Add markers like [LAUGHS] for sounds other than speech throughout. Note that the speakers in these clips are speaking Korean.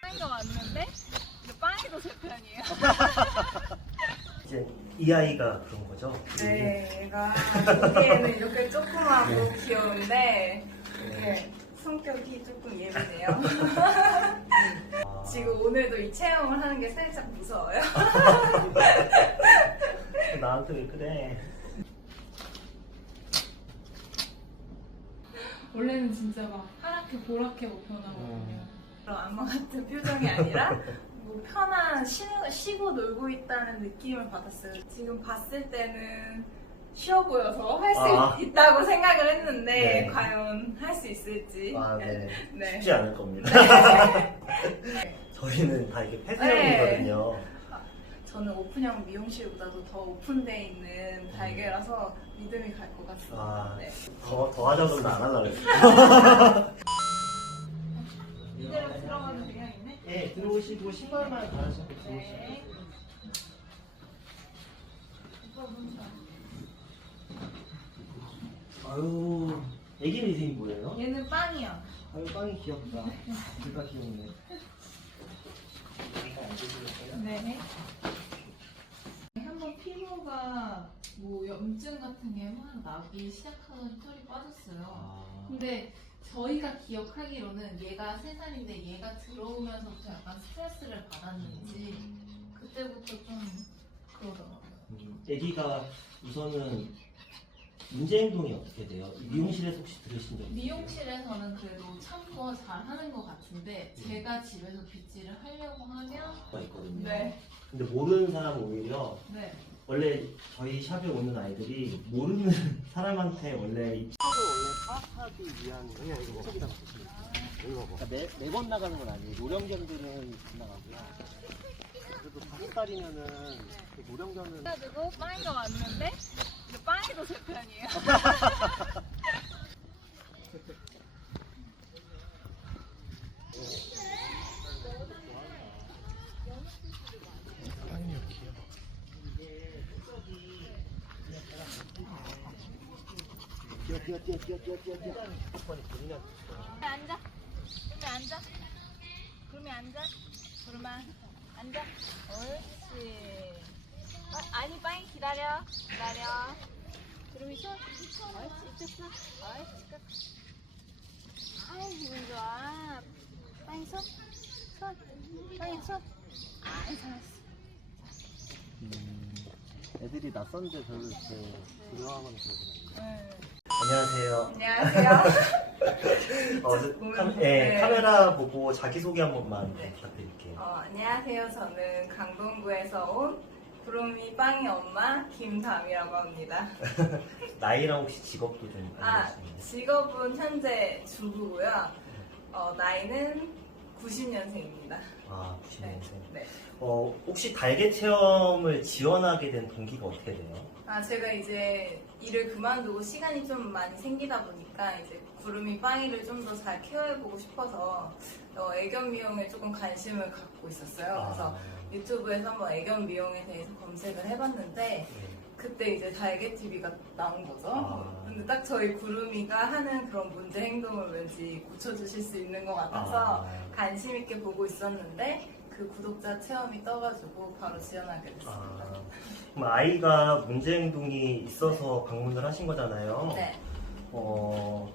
빵이가 왔는데 근데 빵이도 제 편이에요. [LAUGHS] 이제 이 아이가 그런 거죠? 네, 얘가 보기에는 이렇게 조그맣고 귀여운데 이게 성격이 조금 예민해요. 아, [LAUGHS] 지금 오늘도 이 체험을 하는 게 살짝 무서워요. 나한테 왜 그래? 원래는 진짜 막 파랗게 보랗게 뭐 변하거든요. 음. 그런 악마 같은 표정이 아니라 [LAUGHS] 뭐 편한 쉬, 쉬고 놀고 있다는 느낌을 받았어요. 지금 봤을 때는 쉬워 보여서 할 수 아. 있다고 생각을 했는데 네. 과연 할 수 있을지. 아, 네. 네. 쉽지 않을 겁니다. 네. [LAUGHS] 저희는 다 이게 폐쇄형이거든요. 저는 오픈형 미용실보다도 더 오픈돼 있는 달걀라서 믿음이 갈 것 같습니다. 아, 네. 더, 더 하자면 안 하려고 했어요. [LAUGHS] 이대로 들어가도 되겠 네. 네, 들어오시고 신발만 갈아주고 들어오시면 네. 아유, 애기 미생이 뭐예요? 얘는 빵이야. 아유, 빵이 귀엽다. 둘 다 귀엽네. 애기가 안 드시겠어요? 네. 한번 피부가 뭐 염증 같은 게 막 나기 시작하더니 털이 빠졌어요. 아, 근데 저희가 기억하기로는 얘가 3살인데 얘가 들어오면서부터 약간 스트레스를 받았는지 그때부터 좀 그러더라고요. 음, 애기가 우선은 문제 행동이 어떻게 돼요? 미용실에서 혹시 들으신 적 있어요? 미용실에서는 그래도 참고 잘 하는 것 같은데 제가 집에서 빗질을 하려고 하면 가 있거든요. 네, 근데 모르는 사람은 오히려 네. 원래 저희 샵에 오는 아이들이 모르는 [LAUGHS] 사람한테 원래 이 차도 원래 파하기 위한 그냥 이거 뭐 이거 뭐 매, 매번 나가는 건 아니에요. 노령견들은 나가고요. 그래도 다섯 살이면은 그 노령견은 그래가지고 빵이가 왔는데? 근데 빵이도 제 편이에요. [LAUGHS] 뛰어 뛰어 뛰어 뛰어 뛰어 뛰어 한번에 본인한테 앉아. 그러면 앉아. 그러면 앉아. 그러면 앉아. 옳지. 어, 아니 빵이 기다려. 기다려. 그러면 손. 옳지. 이쪽 손. 옳지. 끝. 아이 기분 좋아. 빵이 손. 손. 빵이 손. 아이 잘했어. 음, 애들이 낯선데 별로 이렇게 두려워하거나 그러진 않아요 네. 안녕하세요 안녕하세요. [LAUGHS] 어, [LAUGHS] 카, 네, 네. 카메라 보고 자기소개 한 번만 네. 부탁드릴게요 어, 안녕하세요. 저는 강동구에서 온 구름이 빵이 엄마 김담이라고 합니다. [LAUGHS] 나이랑 혹시 직업도 좀 아, 알려주시면 직업은 현재 주부고요. 어, 나이는 90년생입니다. 아 90년생 네. 어, 혹시 달개 체험을 지원하게 된 동기가 어떻게 돼요? 아, 제가 이제 일을 그만두고 시간이 좀 많이 생기다 보니까 이제 구름이 빵이를 좀 더 잘 케어해보고 싶어서 어, 애견 미용에 조금 관심을 갖고 있었어요. 그래서 유튜브에서 한번 애견 미용에 대해서 검색을 해봤는데 네. 그때 이제 달개 TV가 나온 거죠. 아. 근데 딱 저희 구름이가 하는 그런 문제 행동을 왠지 고쳐주실 수 있는 것 같아서 아. 관심 있게 보고 있었는데 그 구독자 체험이 떠가지고 바로 지원하게 됐습니다. 아, 그럼 아이가 문제 행동이 있어서 방문을 하신 거잖아요. 네. 어,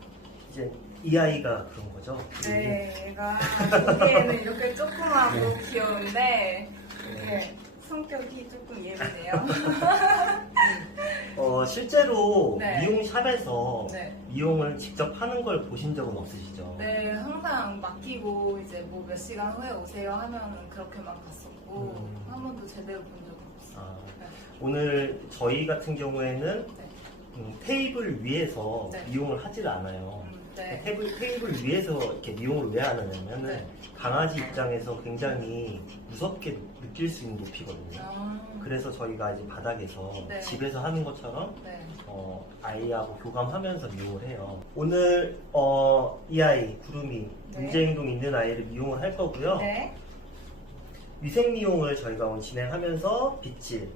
이제 이 아이가 그런 거죠? 네, 얘가 보기에는 이렇게 조그맣고 귀여운데 이게 성격이 조금 예민해요. 어, 실제로 네. 미용샵에서 네. 미용을 직접 하는 걸 보신 적은 없으시죠? 네, 항상 맡기고 이제 뭐 몇 시간 후에 오세요 하면은 그렇게만 봤었고 음. 한 번도 제대로 본 적은 없어요. 아, 네. 오늘 저희 같은 경우에는 네. 음, 테이블 위에서 네. 미용을 하질 않아요. 음, 네. 테이블, 테이블 위에서 이렇게 미용을 왜 하느냐면은 네. 강아지 입장에서 굉장히 무섭게 느낄 수 있는 높이거든요. 아, 그래서 저희가 이제 바닥에서 네. 집에서 하는 것처럼 네. 어, 아이하고 교감하면서 미용을 해요. 오늘 어, 이 아이 구름이 네. 문제행동 있는 아이를 미용을 할 거고요. 네. 위생 미용을 저희가 오늘 진행하면서 빗질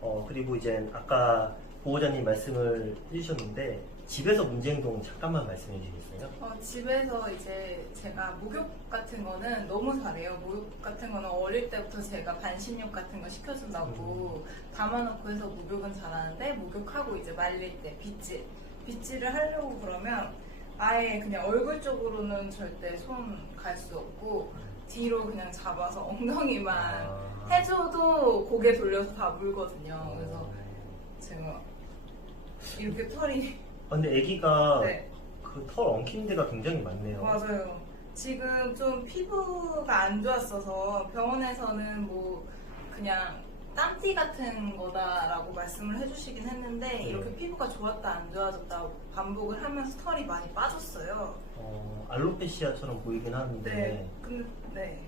어, 그리고 이제 아까 보호자님 말씀을 해주셨는데 집에서 문제 행동 잠깐만 말씀해 주시겠어요? 어, 집에서 이제 제가 목욕 같은 거는 너무 잘해요. 목욕 같은 거는 어릴 때부터 제가 반신욕 같은 거 시켜준다고 담아놓고 해서 목욕은 잘하는데 목욕하고 이제 말릴 때 빗질 빗질을 하려고 그러면 아예 그냥 얼굴 쪽으로는 절대 손 갈 수 없고 뒤로 그냥 잡아서 [LAUGHS] 엉덩이만 아. 해줘도 고개 돌려서 다 물거든요. 그래서 제가 이렇게 털이 아, 근데 아기가 네. 그 털 엉킨 데가 굉장히 많네요. 맞아요. 지금 좀 피부가 안 좋았어서 병원에서는 뭐 그냥 땀띠 같은 거다라고 말씀을 해주시긴 했는데 네. 이렇게 피부가 좋았다 안 좋아졌다 반복을 하면서 털이 많이 빠졌어요. 어, 알로페시아처럼 보이긴 하는데 네. 근데 네.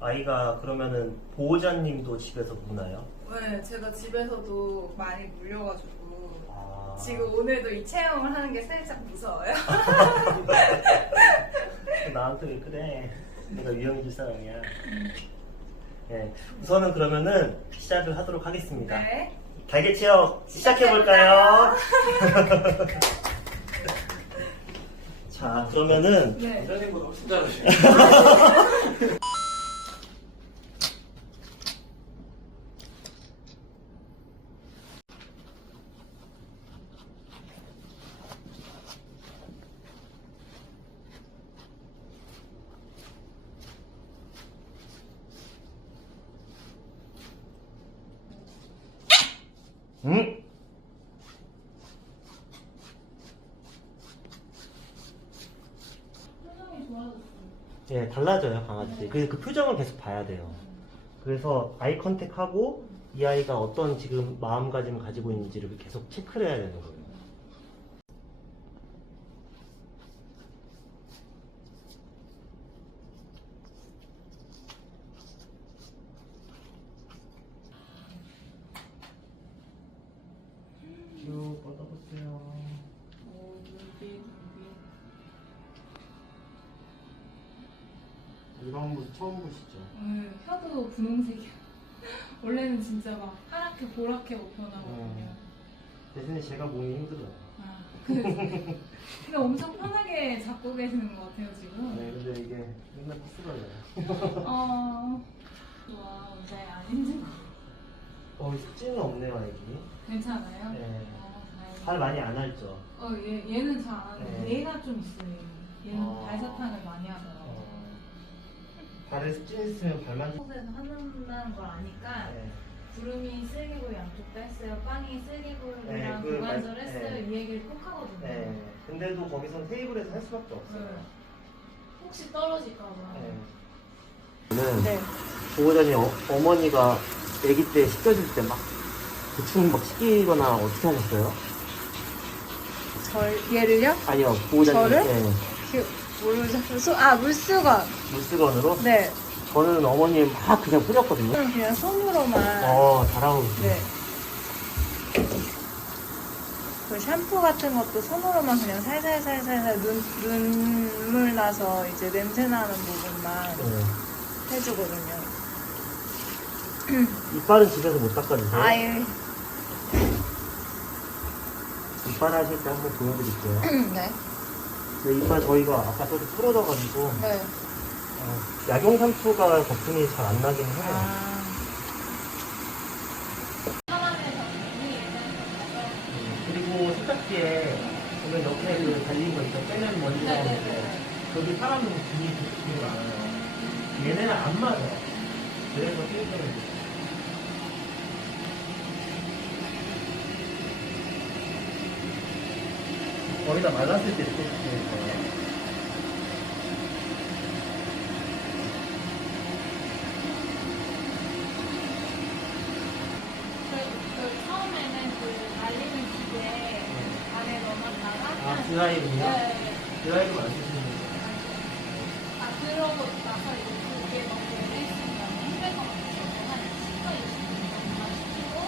아이가 그러면은 보호자님도 집에서 무나요? 네, 제가 집에서도 많이 물려가지고 아. 지금 오늘도 이 체험을 하는 게 살짝 무서워요. 나한테 왜 그래? 내가 유형해줄 사람이야. 네, 우선은 그러면은 시작을 하도록 하겠습니다. 네. 달개 체험 시작해 볼까요? [LAUGHS] 자, 그러면은 네. 원장님보다 훨씬 잘하시네. [LAUGHS] 음? 표정이. 예, 달라져요, 강아지들이. 그래서 그 표정을 계속 봐야 돼요. 그래서 아이 컨택하고 이 아이가 어떤 지금 마음가짐을 가지고 있는지를 계속 체크를 해야 되는 거예요. 이런 모습 처음 보시죠? 오늘 혀도 분홍색이야. [LAUGHS] 원래는 진짜 막 하얗게 보랗게 뭐 변하거든요. 음. 대신에 제가 몸이 힘들어요. 아, 그래서- [LAUGHS] 근데 엄청 편하게 잡고 계시는 것 같아요 지금. 네, 근데 이게 맨날 푸스러져요. [LAUGHS] 어, 와, 이제 안 힘든 거 어, 습진은 없네요, 아기. 괜찮아요? 네. 어, 다행이다. 발 많이 안 핥죠? 어, 얘, 얘는 잘 안 하는데 네. 얘가 좀 있어요. 얘는 어. 발사탕을 많이 하더라고요. 어. 발에 습진 있으면 발만. 한국에서 한다는 걸 아니까 네. 구름이 쓸개골 양쪽 다 했어요. 빵이 쓸개골이랑 네, 그 고관절 말- 했어요. 네. 이 얘기를 꼭 하거든요. 네. 근데도 거기선 테이블에서 할 수밖에 없어요. 네. 혹시 떨어질까봐. 저는 네. 보호자님 어, 어머니가 아기 때 씻겨줄 때 막 대충 막 씻기거나 어떻게 하셨어요? 절 얘를요? 아니요, 보호자님. 저를? 네. 그 모르죠. 수, 아 물수건. 물수건으로? 네. 저는 어머니 막 그냥 뿌렸거든요. 그럼 그냥 손으로만. 어, 잘하고 계세요. 네. 그 샴푸 같은 것도 손으로만 그냥 살살살살살 눈 눈물 나서 이제 냄새 나는 부분만 네. 해주거든요. [CLEARS THROAT] 이빨은 집에서 못 닦아주세요. 아예. 이빨 하실 때 한번 보여드릴게요. [CLEARS THROAT] 네. 근데 이빨 저희가 아까 저기 부러져가지고 네. 어, 약용 샴푸가 거품이 잘 안 나긴 해요. 아. 음, 그리고 세탁기에 보면 옆에 그 달린 거 있죠. 빼면 먼지 나오는데 거기 사람 분이 되게 많아요. 얘네는 안 맞아. 그래서 필터를 해요. 거기다 말랐을 때 이렇게 쓰는 거예요. 그, 그 처음에는 그 말리는 기계 안에 넣어놨다가 아, 드라이브요? 네. 드라이브 안쓰시는 거예요? 아, 그러고 나서 이제 그게 너무 오래 있으면 힘들 것 같아서 한 10분, 20분 정도만 시키고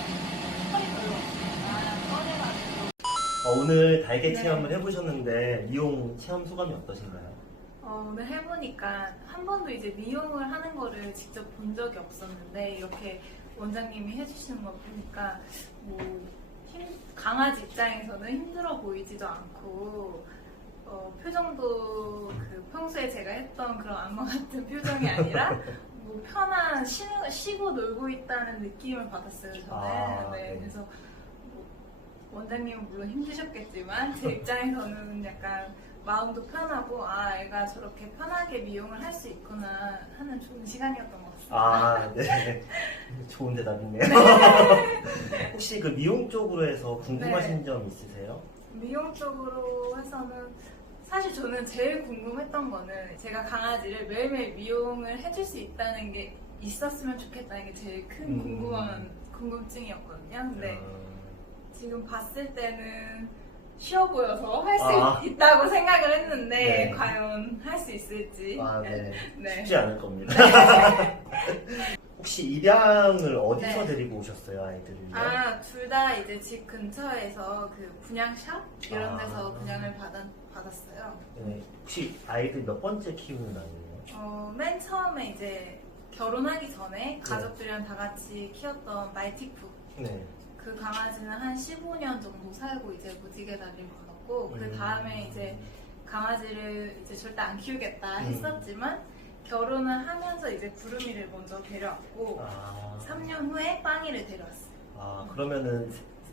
털이 별로 없으니까 꺼내가지고 어, 오늘 달개 네. 체험을 해보셨는데 미용 체험 소감이 어떠신가요? 어, 오늘 해보니까 한 번도 이제 미용을 하는 거를 직접 본 적이 없었는데 이렇게 원장님이 해주시는 거 보니까 뭐 힘- 강아지 입장에서는 힘들어 보이지도 않고 어, 표정도 그 평소에 제가 했던 그런 악마 같은 표정이 아니라 [LAUGHS] 뭐 편한 쉬, 쉬고 놀고 있다는 느낌을 받았어요 저는. 아, 네, 네. 그래서 뭐 원장님은 물론 힘드셨겠지만 제 [LAUGHS] 입장에서는 약간 마음도 편하고 아 애가 저렇게 편하게 미용을 할 수 있구나 하는 좋은 시간이었던 것 같습니다. 아, 네. [LAUGHS] 좋은 대답이네요. [LAUGHS] 혹시 그 미용 쪽으로 해서 궁금하신 네. 점 있으세요? 미용 쪽으로 해서는 사실 저는 제일 궁금했던 거는 제가 강아지를 매일매일 미용을 해줄 수 있다는 게 있었으면 좋겠다는 게 제일 큰 음. 궁금한 궁금증이었거든요. 근데 어, 지금 봤을 때는 쉬워 보여서 할 수 아. 있다고 생각을 했는데 네. 과연 할 수 있을지 아, 네. 네. 쉽지 않을 겁니다. [LAUGHS] 혹시 입양을 어디서 네. 데리고 오셨어요, 아이들을요? 아, 둘 다 이제 집 근처에서 그 분양샵 이런 아. 데서 분양을 받아, 받았어요. 네. 혹시 아이들 몇 번째 키우는 아이예요? 어, 맨 처음에 이제 결혼하기 전에 가족들이랑 다 같이 키웠던 말티푸 네. 그 강아지는 한 15년 정도 살고 이제 무지개 달림 받았고 그 음. 다음에 이제 강아지를 이제 절대 안 키우겠다 음. 했었지만 결혼을 하면서 이제 구름이를 먼저 데려왔고 아, 3년 후에 빵이를 데려왔어요. 아 그러면은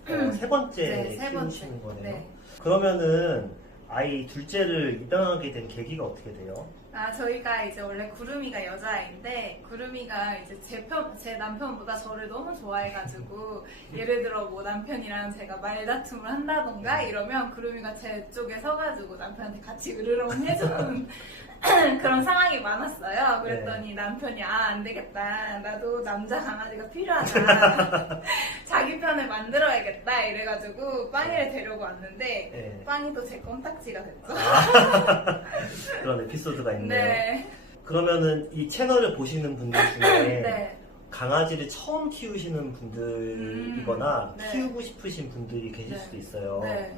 어, 세 번째 네, 세 번째. 키우시는 거네요. 네. 그러면은 아이 둘째를 입양하게 된 계기가 어떻게 돼요? 아, 저희가 이제 원래 구름이가 여자아이인데, 구름이가 이제 제 편, 제 남편보다 저를 너무 좋아해가지고, 예를 들어 뭐 남편이랑 제가 말다툼을 한다던가 이러면 구름이가 제 쪽에 서가지고 남편한테 같이 으르렁 해주는 [LAUGHS] 그런 상황이 많 았어요. 그랬더니 남편이 아, 안 되겠다. 나도 남자 강아지가 필요하다. [LAUGHS] [LAUGHS] 자기 편을 만들어야겠다. 이래가지고 빵이를 데려고 왔는데, 네. 빵이 또 제 껌딱지가 됐죠. [LAUGHS] 그런 에피소드가 있네요. 네. 그러면은 이 채널을 보시는 분들 중에 네. 강아지를 처음 키우시는 분들이거나 음, 네. 키우고 싶으신 분들이 계실 네. 수도 있어요. 네.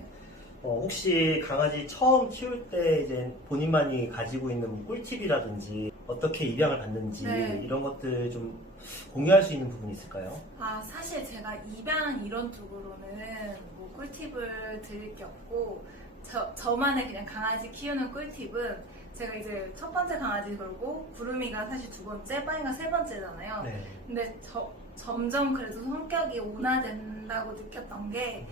어, 혹시 강아지 처음 키울 때 이제 본인만이 가지고 있는 꿀팁이라든지 어떻게 입양을 받는지 네. 이런 것들 좀 공유할 수 있는 부분이 있을까요? 아, 사실 제가 입양 이런 쪽으로는 뭐 꿀팁을 드릴 게 없고, 저, 저만의 그냥 강아지 키우는 꿀팁은 제가 이제 첫 번째 강아지 걸고, 구름이가 사실 두 번째, 빵이가 세 번째잖아요. 네. 근데 저, 점점 그래도 성격이 온화된다고 느꼈던 게,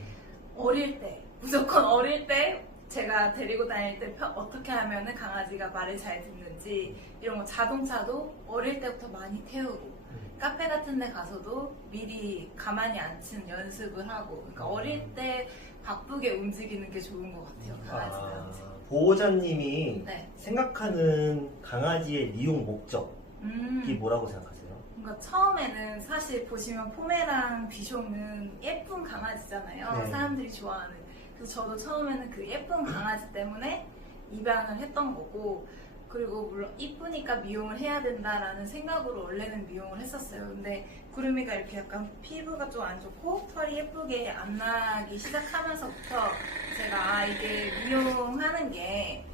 어릴 때, 무조건 어릴 때 제가 데리고 다닐 때 펴- 어떻게 하면은 강아지가 말을 잘 듣는지 이런 거 자동차도 어릴 때부터 많이 태우고 음. 카페 같은 데 가서도 미리 가만히 앉힌 연습을 하고 그러니까 어릴 때 바쁘게 움직이는 게 좋은 것 같아요 강아지한테 아, 보호자님이 네. 생각하는 강아지의 미용 목적이 음, 뭐라고 생각하세요? 그러니까 처음에는 사실 보시면 포메랑 비숑은 예쁜 강아지잖아요 네. 사람들이 좋아하는 그래서 저도 처음에는 그 예쁜 강아지 때문에 입양을 했던 거고 그리고 물론 이쁘니까 미용을 해야 된다라는 생각으로 원래는 미용을 했었어요. 근데 구름이가 이렇게 약간 피부가 좀 안 좋고 털이 예쁘게 안 나기 시작하면서부터 제가 아 이게 미용하는 게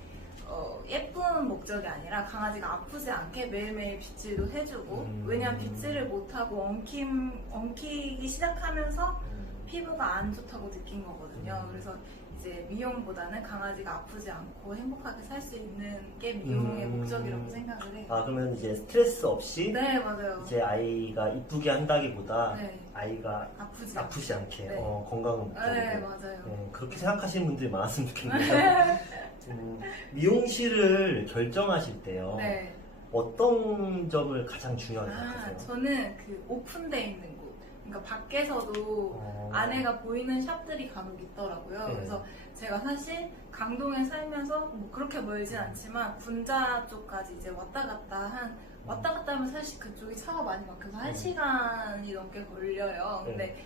어, 예쁜 목적이 아니라 강아지가 아프지 않게 매일매일 빗질도 해주고 음. 왜냐면 빗질을 못하고 엉킴, 엉키기 시작하면서 피부가 안 좋다고 느낀 거거든요. 음. 그래서 이제 미용보다는 강아지가 아프지 않고 행복하게 살 수 있는 게 미용의 음. 목적이라고 생각을 해요. 아 그러면 이제 스트레스 없이 네, 맞아요. 이제 아이가 이쁘게 한다기보다 네, 아이가 아프지 않고. 아프지 않게 네. 어, 건강 목적으로 네, 맞아요. 네, 그렇게 생각하시는 분들이 많았으면 좋겠네요. 음, 미용실을 결정하실 때요. 네. 어떤 점을 가장 중요하게 아, 생각하세요? 저는 그 오픈돼 있는 곳. 그러니까 밖에서도 어, 안에가 보이는 샵들이 간혹 있더라고요. 네. 그래서 제가 사실 강동에 살면서 뭐 그렇게 멀진 않지만 분자 쪽까지 이제 왔다 갔다 한 왔다 갔다 하면 사실 그쪽이 차가 많이 막혀서 한 네. 시간이 넘게 걸려요. 근데 네.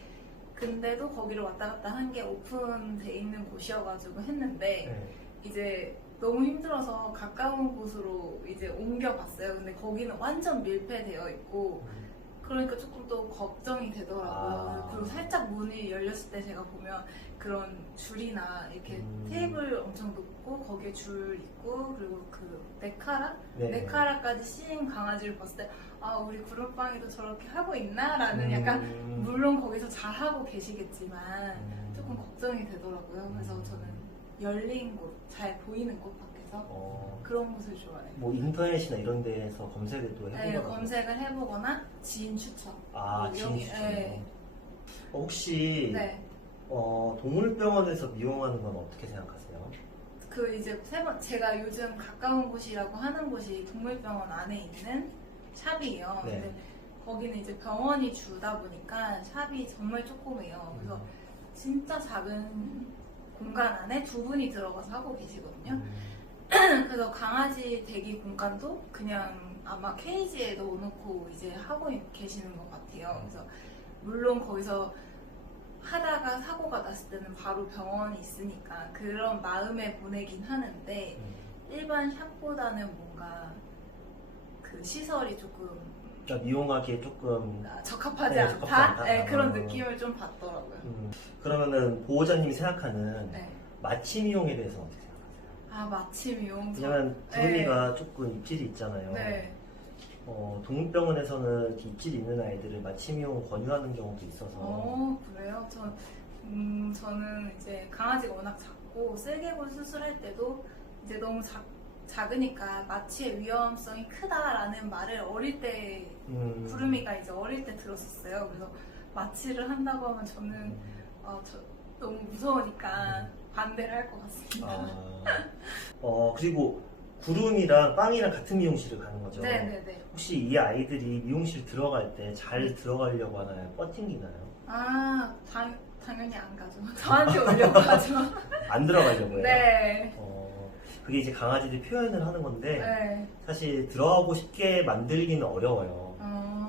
근데도 거기를 왔다 갔다 한 게 오픈돼 있는 곳이어가지고 했는데 네. 이제 너무 힘들어서 가까운 곳으로 이제 옮겨봤어요. 근데 거기는 완전 밀폐되어 있고 그러니까 조금 또 걱정이 되더라고요. 아. 그리고 살짝 문이 열렸을 때 제가 보면 그런 줄이나 이렇게 음. 테이블 엄청 높고 거기에 줄 있고 그리고 그 네카라 네. 네카라까지 씌인 강아지를 봤을 때 아 우리 구름빵이도 저렇게 하고 있나 라는 음. 약간 물론 거기서 잘 하고 계시겠지만 음. 조금 걱정이 되더라고요. 그래서 저는 열린 곳, 잘 보이는 곳 밖에 서 어, 그런 곳을 좋아해요. 뭐 인터넷이나 이런 데서 검색을 또 네, 해보거나 검색을 해보거나 지인 추천. 아뭐 지인 여기- 추천 네. 어, 혹시 네. 어, 동물병원에서 미용하는 건 어떻게 생각하세요? 그 이제 세 번, 제가 요즘 가까운 곳이라고 하는 곳이 동물병원 안에 있는 샵이에요. 네. 근데 거기는 이제 병원이 주다 보니까 샵이 정말 조그매요. 그래서 진짜 작은 공간 안에 두 분이 들어가서 하고 계시거든요. 음, [CLEARS THROAT] 그래서 강아지 대기 공간도 그냥 아마 케이지에 넣어놓고 이제 하고 계시는 것 같아요. 그래서 물론 거기서 하다가 사고가 났을 때는 바로 병원이 있으니까 그런 마음에 보내긴 하는데 음. 일반 샵보다는 뭔가 그 시설이 조금 그러니까 미용하기에 조금 적합하지 네, 않다? 않다. 네, 그런 아. 느낌을 좀 받더라고요. 음, 그러면은 보호자님이 생각하는 네. 마취 미용에 대해서 어떻게 생각하세요? 아 마침 용서. 왜냐면 구름이가 조금 입질이 있잖아요. 네. 어, 동물병원에서는 이렇게 입질이 있는 아이들을 마취 미용 권유하는 경우도 있어서 어 그래요? 전 음, 저는 이제 강아지가 워낙 작고 쓸개골 수술할 때도 이제 너무 작, 작으니까 마취의 위험성이 크다라는 말을 어릴 때 음, 구름이가 이제 어릴 때 들었었어요. 그래서 마취를 한다고 하면 저는 어, 저, 너무 무서우니까 반대를 할 것 같습니다. 아, 어, 그리고 구름이랑 빵이랑 같은 미용실을 가는 거죠. 네네네. 혹시 이 아이들이 미용실 들어갈 때 잘 들어가려고 하나요? 뻗팅기나요? 아 당, 당연히 안 가죠. [LAUGHS] 저한테 오려고 하죠. 안 들어가려고 해요? 네. 어, 그게 이제 강아지들이 표현을 하는 건데 네. 사실 들어가고 싶게 만들기는 어려워요.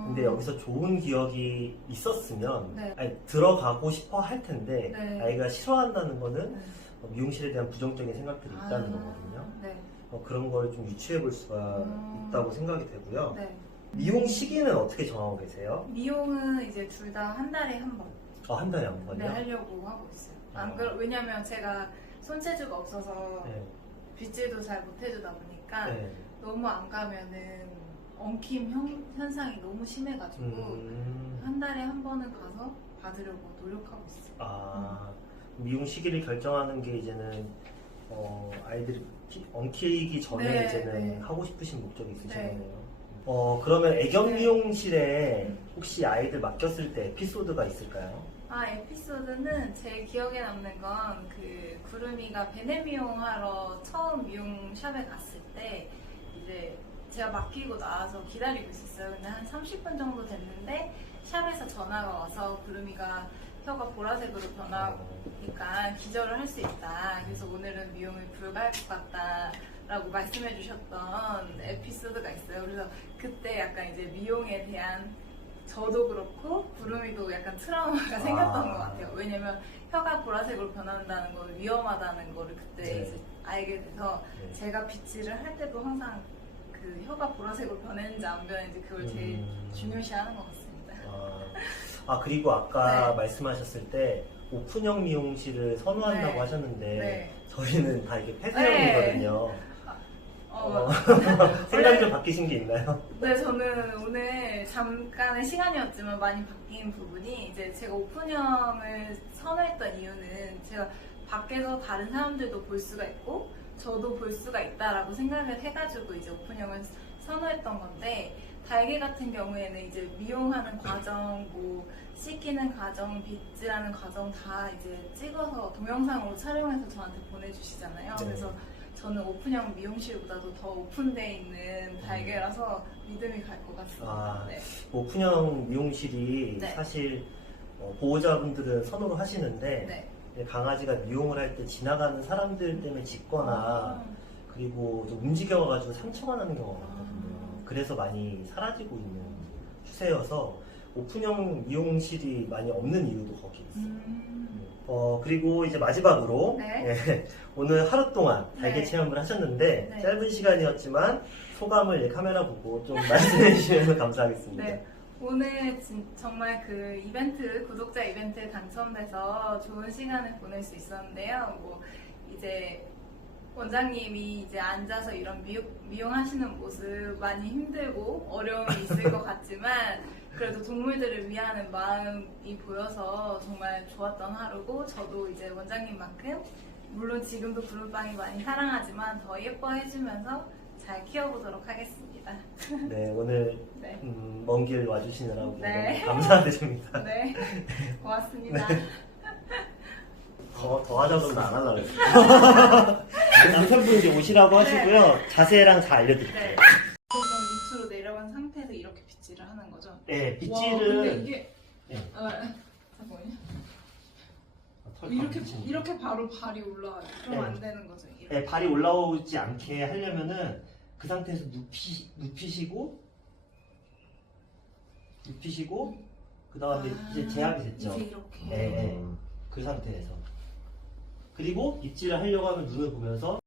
어, 근데 여기서 좋은 기억이 있었으면 네. 아니, 들어가고 싶어 할 텐데 네. 아이가 싫어한다는 거는 네. 어, 미용실에 대한 부정적인 생각들이 있다는 아, 거거든요. 네. 어, 그런 걸 좀 유추해 볼 수가 음. 있다고 생각이 되고요. 네. 미용 시기는 어떻게 정하고 계세요? 미용은 이제 둘 다 한 달에 한 번. 어, 한 달에 한 번이요? 네, 하려고 하고 있어요. 안 어. 그러, 왜냐면 제가 손재주가 없어서 네. 빗질도 잘 못 해주다 보니까 네. 너무 안 가면은 엉킴 현, 현상이 너무 심해가지고 음, 한 달에 한 번은 가서 받으려고 노력하고 있어요. 아, 미용 시기를 결정하는 게 이제는 어, 아이들이 키- 엉키기 전에 네, 이제는 네. 하고 싶으신 목적이 있으시네요. 네. 어, 그러면 애견 네. 미용실에 음. 혹시 아이들 맡겼을 때 에피소드가 있을까요? 아 에피소드는 제일 기억에 남는 건 그 구름이가 베네 미용하러 처음 미용샵에 갔을 때 이제 제가 맡기고 나와서 기다리고 있었어요. 근데 한 30분 정도 됐는데 샵에서 전화가 와서 구름이가 혀가 보라색으로 변하니까 기절을 할 수 있다. 그래서 오늘은 미용을 불가할 것 같다. 라고 말씀해 주셨던 에피소드가 있어요. 그래서 그때 약간 이제 미용에 대한 저도 그렇고 구름이도 약간 트라우마가 생겼던 아. 것 같아요. 왜냐면 혀가 보라색으로 변한다는 걸 위험하다는 거를 그때 네. 이제 알게 돼서 네. 제가 빗질을 할 때도 항상 그 혀가 보라색으로 변했는지 안 변했는지 그걸 제일 음. 중요시하는 것 같습니다. 아, 아, 그리고 아까 네. 말씀하셨을 때 오픈형 미용실을 선호한다고 네. 하셨는데 네. 저희는 다 이게 폐쇄형이거든요. 어, 어, [LAUGHS] 생각이 좀 바뀌신 게 있나요? 네, 저는 오늘 잠깐의 시간이었지만 많이 바뀐 부분이 이제 제가 오픈형을 선호했던 이유는 제가 밖에서 다른 사람들도 볼 수가 있고 저도 볼 수가 있다라고 생각을 해가지고 이제 오픈형을 선호했던 건데 달걀 같은 경우에는 이제 미용하는 과정, 뭐 씻기는 과정, 빗질하는 과정 다 이제 찍어서 동영상으로 촬영해서 저한테 보내주시잖아요. 네. 그래서 저는 오픈형 미용실보다도 더 오픈되어 있는 달걀라서 믿음이 갈 것 같습니다. 아. 네. 오픈형 미용실이 네. 사실 어, 보호자분들은 선호를 하시는데 네. 이제 강아지가 미용을 할 때 지나가는 사람들 때문에 짖거나 아, 그리고 좀 움직여가지고 상처가 나는 경우가 많거든요. 아. 그래서 많이 사라지고 있는 추세여서 오픈형 미용실이 많이 없는 이유도 거기 있어요. 음, 어, 그리고 이제 마지막으로 네. 예, [LAUGHS] 오늘 하루 동안 달걀 네. 체험을 하셨는데 네. 짧은 시간이었지만 소감을 예, 카메라 보고 좀 말씀해 주시면 감사하겠습니다. 네. 오늘 진- 정말 그 이벤트 구독자 이벤트에 당첨돼서 좋은 시간을 보낼 수 있었는데요. 뭐 이제 원장님이 이제 앉아서 이런 미용, 미용하시는 모습 많이 힘들고 어려움이 있을 것 같지만 그래도 동물들을 위하는 마음이 보여서 정말 좋았던 하루고 저도 이제 원장님만큼 물론 지금도 구름빵이 많이 사랑하지만 더 예뻐해주면서 잘 키워보도록 하겠습니다. 네, 오늘 네. 먼길 와주시느라고 네. 너무 감사드립니다. [LAUGHS] 네, 고맙습니다. 더, 더 하자던 나안 하려고 했어요. 남편분 이제 오시라고 하시고요. 자세랑 다 알려드릴게요. 네. 그럼 밑으로 내려간 상태에서 이렇게 빗질을 하는 거죠? 네, 와, 근데 빗질은 이게 네. 어, 잠깐만요. 털 이렇게. 이렇게 바로 발이 올라와요. 그럼 네. 안 되는 거죠? 이렇게. 네, 발이 올라오지 않게 하려면은 그 상태에서 눕히, 눕히시고 눕히시고 그 다음에 아, 이제 제압이 됐죠. 이제 이렇게. 네, 네. 그 상태에서 그리고 입질을 하려고 하면 눈을 보면서